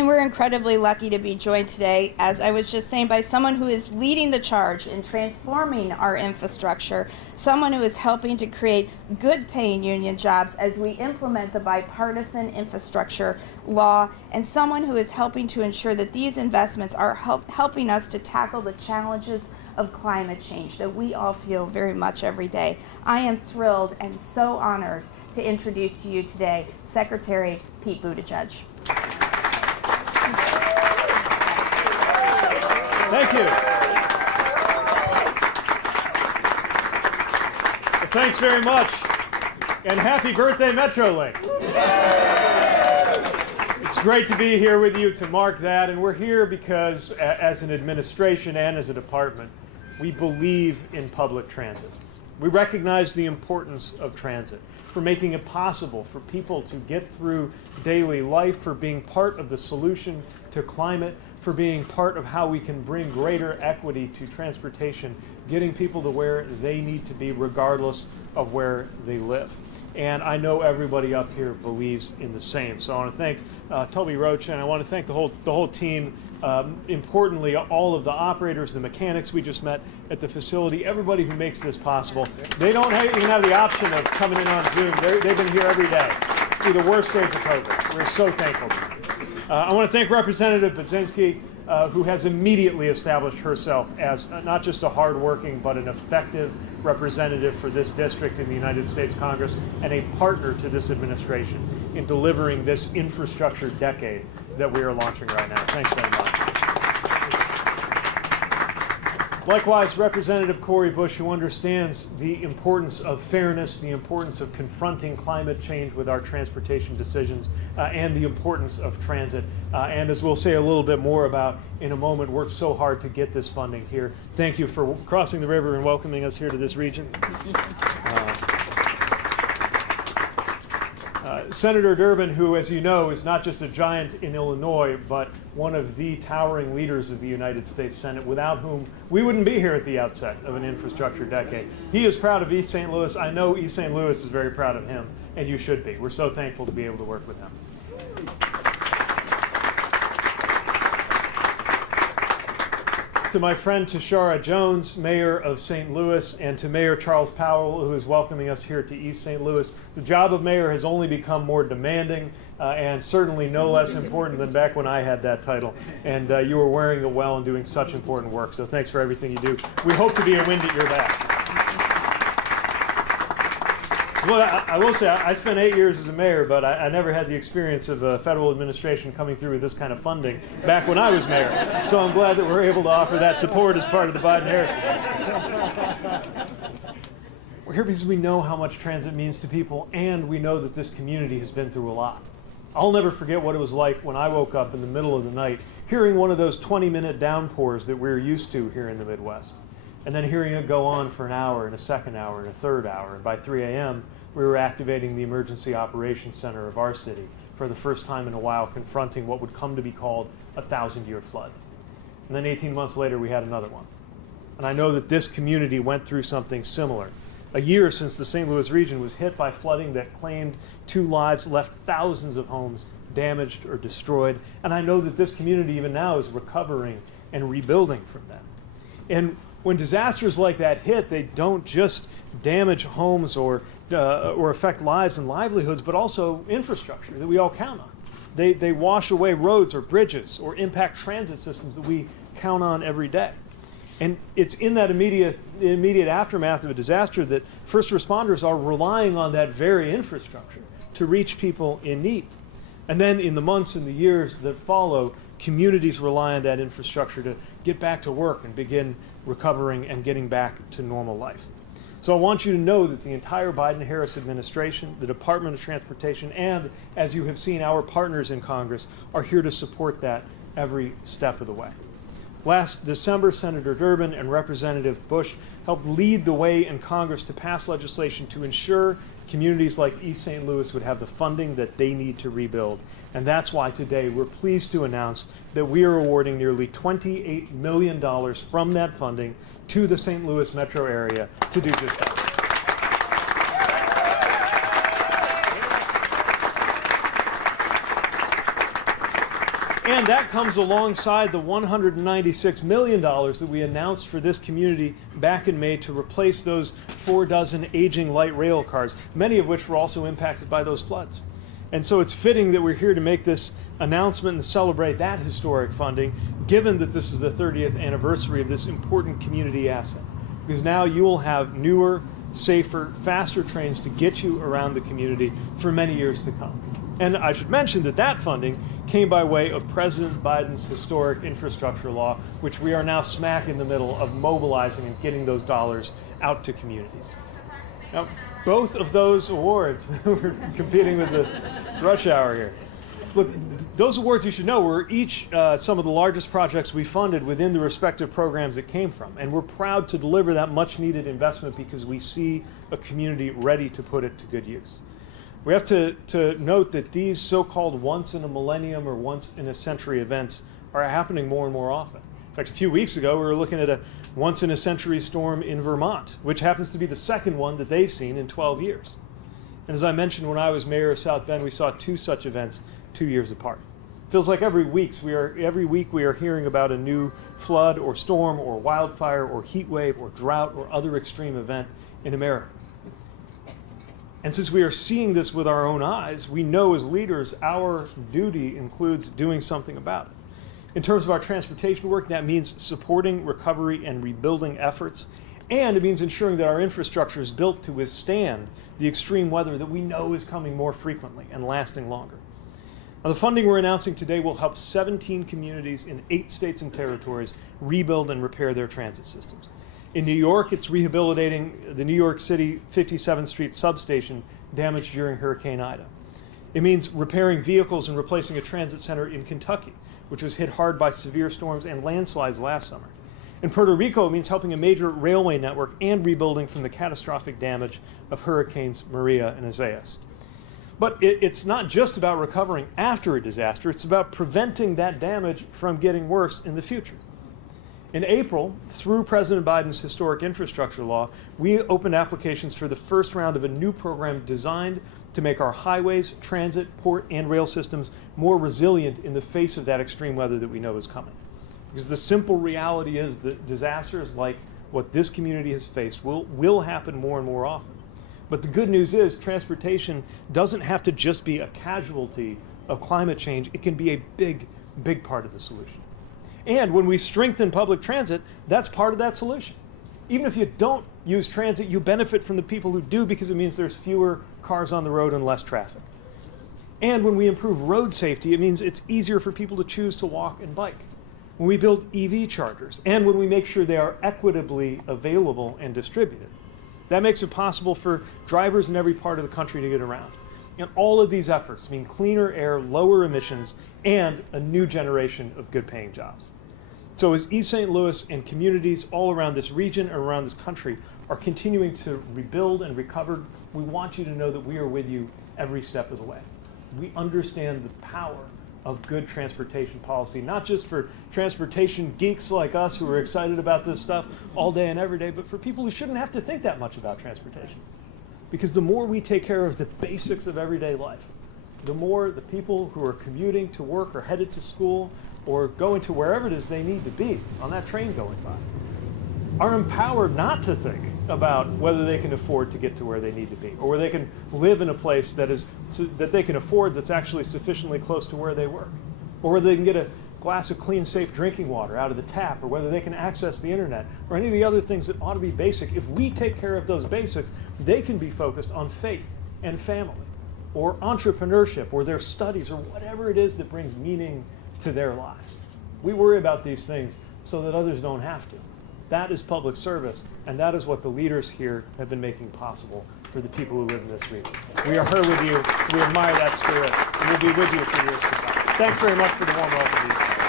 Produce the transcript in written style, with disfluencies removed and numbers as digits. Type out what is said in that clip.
And we're incredibly lucky to be joined today, as I was just saying, by someone who is leading the charge in transforming our infrastructure, someone who is helping to create good-paying union jobs as we implement the bipartisan infrastructure law, and someone who is helping to ensure that these investments are helping us to tackle the challenges of climate change that we all feel very much every day. I am thrilled and so honored to introduce to you today Secretary Pete Buttigieg. Thank you. Well, thanks very much, and happy birthday, Metrolink. It's great to be here with you to mark that, and we're here because as an administration and as a department, we believe in public transit. We recognize the importance of transit for making it possible for people to get through daily life, for being part of the solution to climate, for being part of how we can bring greater equity to transportation, getting people to where they need to be regardless of where they live. And I know everybody up here believes in the same. So I want to thank Toby Roach, and I want to thank the whole team. Importantly, all of the operators, the mechanics we just met at the facility, everybody who makes this possible. They don't even have the option of coming in on Zoom. They've been here every day through the worst days of COVID. We're so thankful. I want to thank Representative Budzinski, who has immediately established herself as not just a hardworking but an effective representative for this district in the United States Congress and a partner to this administration in delivering this infrastructure decade that we are launching right now. Thanks very much. Likewise, Representative Cori Bush, who understands the importance of fairness, the importance of confronting climate change with our transportation decisions, and the importance of transit. And as we'll say a little bit more about in a moment, worked so hard to get this funding here. Thank you for crossing the river and welcoming us here to this region. Senator Durbin, who, as you know, is not just a giant in Illinois, but one of the towering leaders of the United States Senate, without whom we wouldn't be here at the outset of an infrastructure decade. He is proud of East St. Louis. I know East St. Louis is very proud of him, and you should be. We're so thankful to be able to work with him. To my friend Tashara Jones, Mayor of St. Louis, and to Mayor Charles Powell, who is welcoming us here to East St. Louis. The job of mayor has only become more demanding and certainly no less important than back when I had that title. And you are wearing it well and doing such important work. So thanks for everything you do. We hope to be a wind at your back. Well, I will say, I spent 8 years as a mayor, but I never had the experience of a federal administration coming through with this kind of funding back when I was mayor. So I'm glad that we're able to offer that support as part of the Biden-Harris. We're here because we know how much transit means to people, and we know that this community has been through a lot. I'll never forget what it was like when I woke up in the middle of the night, hearing one of those 20-minute downpours that we're used to here in the Midwest. And then hearing it go on for an hour and a second hour and a third hour. And by 3 a.m., we were activating the Emergency Operations Center of our city for the first time in a while, confronting what would come to be called a 1,000-year flood. And then 18 months later, we had another one. And I know that this community went through something similar. A year since the St. Louis region was hit by flooding that claimed 2 lives, left thousands of homes damaged or destroyed. And I know that this community even now is recovering and rebuilding from that. And when disasters like that hit, they don't just damage homes or affect lives and livelihoods, but also infrastructure that we all count on. They wash away roads or bridges or impact transit systems that we count on every day. And it's in that immediate aftermath of a disaster that first responders are relying on that very infrastructure to reach people in need. And then in the months and the years that follow, communities rely on that infrastructure to get back to work and begin recovering and getting back to normal life. So I want you to know that the entire Biden-Harris administration, the Department of Transportation, and, as you have seen, our partners in Congress are here to support that every step of the way. Last December, Senator Durbin and Representative Bush helped lead the way in Congress to pass legislation to ensure communities like East St. Louis would have the funding that they need to rebuild. And that's why today we're pleased to announce that we are awarding nearly $28 million from that funding to the St. Louis metro area to do just that. And that comes alongside the $196 million that we announced for this community back in May to replace those 4 dozen aging light rail cars, many of which were also impacted by those floods. And so it's fitting that we're here to make this announcement and celebrate that historic funding, given that this is the 30th anniversary of this important community asset. Because now you will have newer, safer, faster trains to get you around the community for many years to come. And I should mention that that funding came by way of President Biden's historic infrastructure law, which we are now smack in the middle of mobilizing and getting those dollars out to communities. Now, both of those awards, we're competing with the rush hour here. Look, those awards, you should know, were each some of the largest projects we funded within the respective programs it came from. And we're proud to deliver that much needed investment because we see a community ready to put it to good use. We have to note that these so-called once in a millennium or once in a century events are happening more and more often. In fact, a few weeks ago, we were looking at a once in a century storm in Vermont, which happens to be the second one that they've seen in 12 years. And as I mentioned, when I was mayor of South Bend, we saw 2 such events 2 years apart. Feels like every week we are hearing about a new flood or storm or wildfire or heat wave or drought or other extreme event in America. And since we are seeing this with our own eyes, we know as leaders our duty includes doing something about it. In terms of our transportation work, that means supporting recovery and rebuilding efforts, and it means ensuring that our infrastructure is built to withstand the extreme weather that we know is coming more frequently and lasting longer. Now, the funding we're announcing today will help 17 communities in 8 states and territories rebuild and repair their transit systems. In New York, it's rehabilitating the New York City 57th Street substation damaged during Hurricane Ida. It means repairing vehicles and replacing a transit center in Kentucky, which was hit hard by severe storms and landslides last summer. In Puerto Rico, it means helping a major railway network and rebuilding from the catastrophic damage of Hurricanes Maria and Isaias. But it's not just about recovering after a disaster, it's about preventing that damage from getting worse in the future. In April, through President Biden's historic infrastructure law, we opened applications for the first round of a new program designed to make our highways, transit, port, and rail systems more resilient in the face of that extreme weather that we know is coming. Because the simple reality is that disasters like what this community has faced will happen more and more often. But the good news is transportation doesn't have to just be a casualty of climate change. It can be a big, big part of the solution. And when we strengthen public transit, that's part of that solution. Even if you don't use transit, you benefit from the people who do because it means there's fewer cars on the road and less traffic. And when we improve road safety, it means it's easier for people to choose to walk and bike. When we build EV chargers, and when we make sure they are equitably available and distributed, that makes it possible for drivers in every part of the country to get around. And all of these efforts mean cleaner air, lower emissions, and a new generation of good-paying jobs. So as East St. Louis and communities all around this region and around this country are continuing to rebuild and recover, we want you to know that we are with you every step of the way. We understand the power of good transportation policy, not just for transportation geeks like us who are excited about this stuff all day and every day, but for people who shouldn't have to think that much about transportation. Because the more we take care of the basics of everyday life, the more the people who are commuting to work or headed to school or going to wherever it is they need to be on that train going by are empowered not to think about whether they can afford to get to where they need to be, or where they can live in a place that they can afford that's actually sufficiently close to where they work, or whether they can get a glass of clean, safe drinking water out of the tap, or whether they can access the internet, or any of the other things that ought to be basic. If we take care of those basics, they can be focused on faith and family, or entrepreneurship, or their studies, or whatever it is that brings meaning to their lives. We worry about these things so that others don't have to. That is public service, and that is what the leaders here have been making possible for the people who live in this region. We are here with you. We admire that spirit, and we'll be with you for years to come. Thanks very much for the warm welcome.